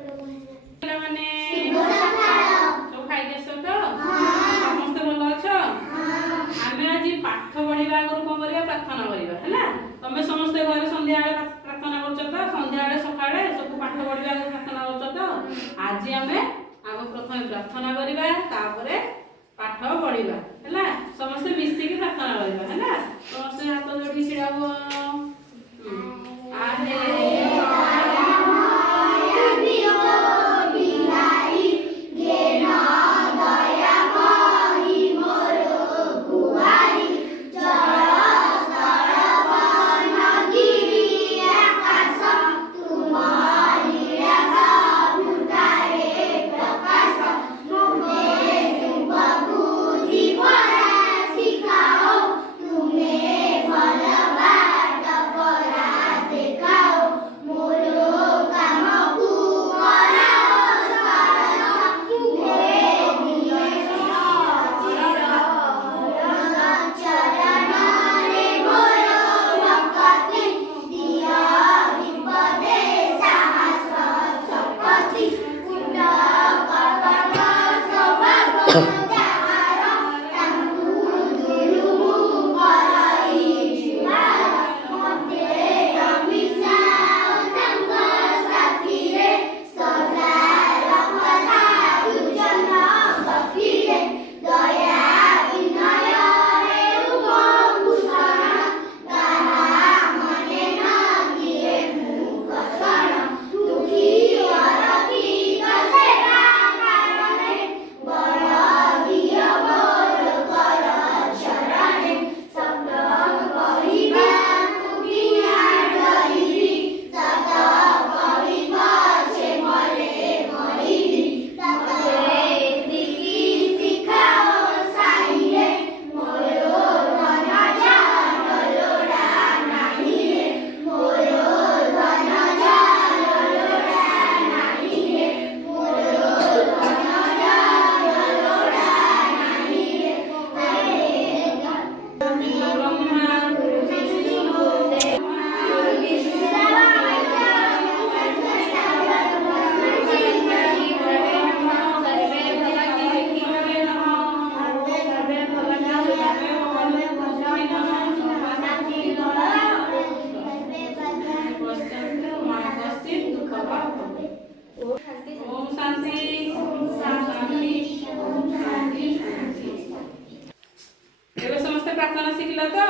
ପିଲାମାନେ ସବୁ ଖାଇକି ଆସିଛ ତ? ସମସ୍ତେ ଭଲ ଅଛ? ଆମେ ଆଜି ପାଠ ପଢିବା ଆଗରୁ କଣ କରିବା? ପ୍ରାର୍ଥନା କରିବା ହେଲା। ତମେ ସମସ୍ତେ ଘରେ ସନ୍ଧ୍ୟାବେଳେ ପ୍ରାର୍ଥନା କରୁଛ ତ? ସନ୍ଧ୍ୟାବେଳେ ସକାଳେ ସବୁ ପାଠ ପଢିବା ଆଗରୁ ପ୍ରାର୍ଥନା କରୁଛ ତ? ଆଜି ଆମେ ପ୍ରଥମେ ପ୍ରାର୍ଥନା କରିବା, ତାପରେ ପାଠ ପଢିବା ହେଲା। ସମସ୍ତେ ମିଶିକି ପ୍ରାର୍ଥନା କରିବା ହେଲା। ସମସ୍ତେ ହାତ ଯୋଡିକି ଛିଡା ହୁଅ। ପ୍ରାର୍ଥନା ଶିଖିଲ ତ?